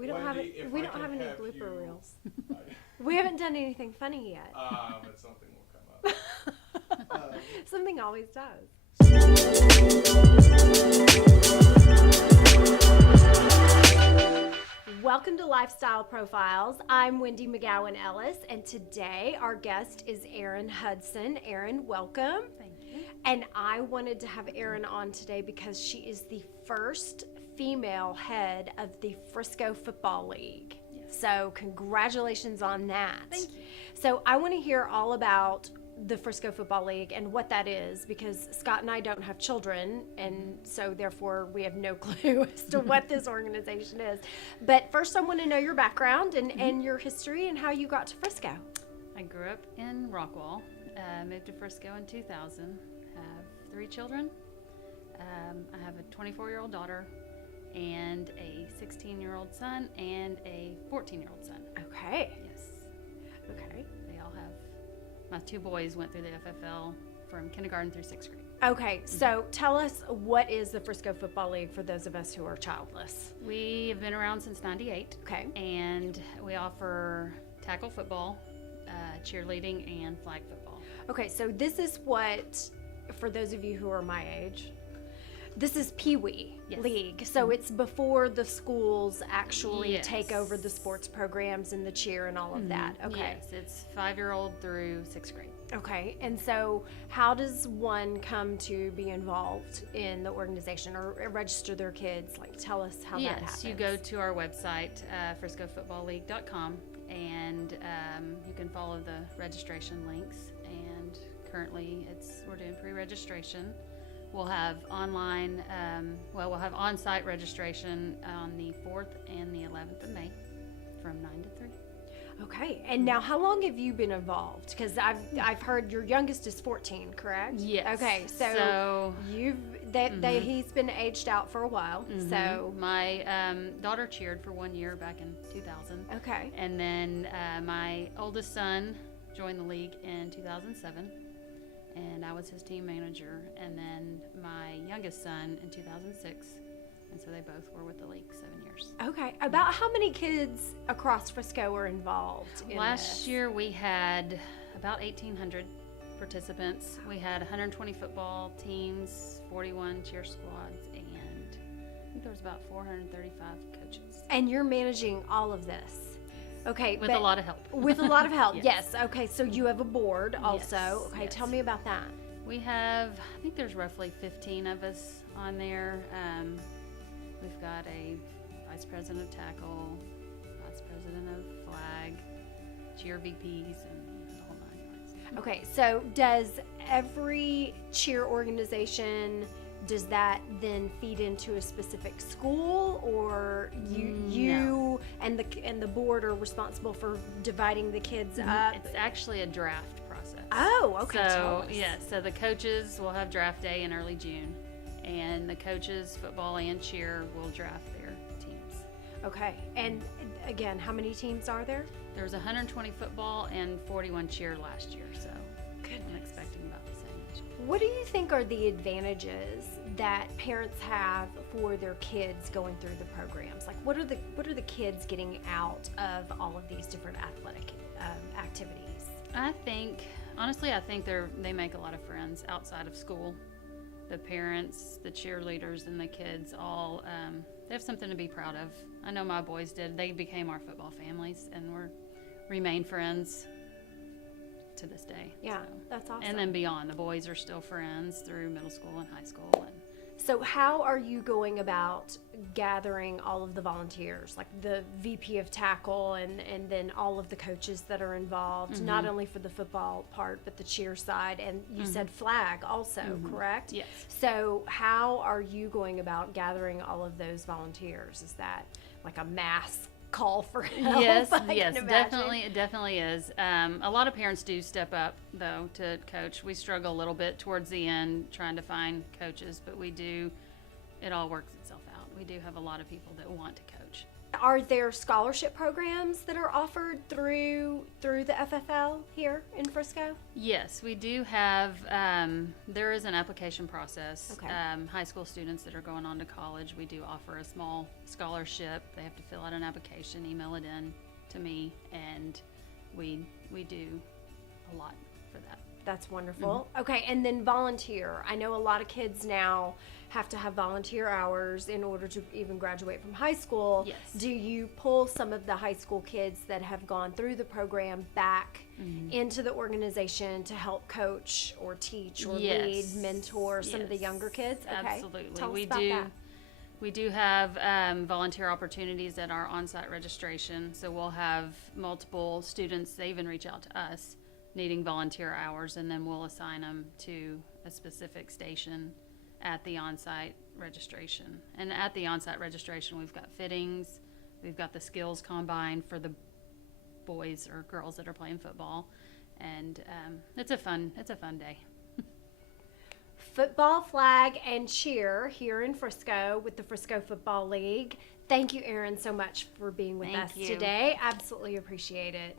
We don't Wendy, have if we I don't can have any have blooper you- reels. We haven't done anything funny yet. It's something will come up. Something always does. Welcome to Lifestyle Profiles. I'm Wendy McGowan Ellis, and today our guest is Erin Hudson. Erin, welcome. Thank you. And I wanted to have Erin on today because she is the first female head of the Frisco Football League. Yes. So congratulations on that. Thank you. So I want to hear all about the Frisco Football League and what that is, because Scott and I don't have children, and so therefore we have no clue as to what this organization is. But first I want to know your background and your history and how you got to Frisco. I grew up in Rockwall, moved to Frisco in 2000, have 3 children. I have a 24-year-old daughter and a 16-year-old son and a 14-year-old son. Okay. Yes. Okay. They all have, my 2 boys went through the FFL from kindergarten through 6th grade. Okay, so tell us, what is the Frisco Football League for those of us who are childless? We have been around since 98. Okay. And we offer tackle football, cheerleading, and flag football. Okay, so this is what, for those of you who are my age, this is Pee Wee Yes. League. So it's before the schools actually Yes. take over the sports programs and the cheer and all of that. Okay. Yes, it's 5-year-old through 6th grade. Okay. And so how does one come to be involved in the organization or register their kids? Like, tell us how that happens. Yes, you go to our website, friscofootballleague.com, and you can follow the registration links. And currently, we're doing pre-registration. We'll have online, we'll have on-site registration on the 4th and the 11th of May from 9 to 3. Okay. And now, how long have you been involved? Because I've heard your youngest is 14, correct? Yes. Okay. So he's been aged out for a while. So my daughter cheered for 1 year back in 2000. okay. And then my oldest son joined the league in 2007, and I was his team manager. And then my youngest son in 2006, and so they both were with the league 7 years. Okay. About how many kids across Frisco are involved in Last this? year we had about 1,800 participants. We had 120 football teams, 41 cheer squads, and I think there was about 435 coaches. And you're managing all of this. Okay. With a lot of help. With a lot of help. Yes. Yes. Okay. So you have a board also. Yes, Okay. yes. Tell me about that. We have, I think there's roughly 15 of us on there. We've got a vice president of tackle, vice president of flag, cheer VPs, and the whole 9 yards. Okay, so does every cheer organization, does that then feed into a specific school, or you and the board are responsible for dividing the kids up? It's actually a draft process. Oh, okay. tell So, us. yeah, so the coaches will have draft day in early June, and the coaches, football and cheer, will draft their teams. Okay, and again, how many teams are there? There was 120 football and 41 cheer last year, so I'm expecting about the same this year. What do you think are the advantages that parents have for their kids going through the programs? Like, what are the kids getting out of all of these different athletic activities? I think they make a lot of friends outside of school. The parents, the cheerleaders, and the kids all they have something to be proud of. I know my boys did. They became our football families, and remain friends to this day. Yeah, So. that's awesome. And then beyond, the boys are still friends through middle school and high school. And So how are you going about gathering all of the volunteers, like the VP of tackle and then all of the coaches that are involved, not only for the football part, but the cheer side, and you said flag also, correct? Yes. So how are you going about gathering all of those volunteers? Is that like a mass call for help? Yes, I can yes, imagine? it definitely is. A lot of parents do step up though to coach. We struggle a little bit towards the end trying to find coaches, but it all works itself out. We do have a lot of people that want to coach. are there scholarship programs that are offered through the FFL here in Frisco? Yes, we do have, there is an application process. Okay. High school students that are going on to college, we do offer a small scholarship. They have to fill out an application, email it in to me, and we do a lot for that. That's wonderful. Okay, and then volunteer. I know a lot of kids now have to have volunteer hours in order to even graduate from high school. Yes. Do you pull some of the high school kids that have gone through the program back into the organization to help coach or teach or lead, mentor some of the younger kids? Okay. Absolutely. Tell us about that. We do have volunteer opportunities at our on-site registration. So we'll have multiple students, they even reach out to us needing volunteer hours, and then we'll assign them to a specific station at the on-site registration. And at the on-site registration, we've got fittings, we've got the skills combine for the boys or girls that are playing football, and it's a fun day. Football, flag, and cheer here in Frisco with the Frisco Football League. Thank you, Erin, so much for being with Thank us you. today. Absolutely appreciate it.